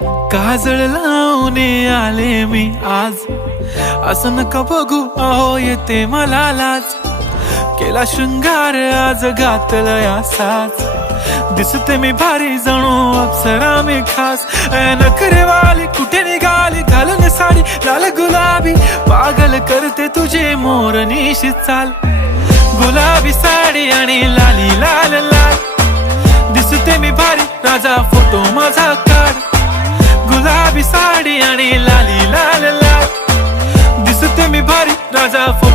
काजळ लावून आले मी आज, असं नका बघू अहो येते मला लाज. केला शृंगार आज घातला साज, दिसते मी भारी जणू अप्सरा मी खास. नखरेवाली कुठे निघाली घालून साडी लाल गुलाबी, पागल करते तुझे मोरनीशी चाल. गुलाबी साडी आणि लाली लाल लाल, दिसते मी भारी राजा फोटो माझा काढ. गुलाबी साडी आणि लाली लाल लाल, दिसते मी भारी राजा फोटो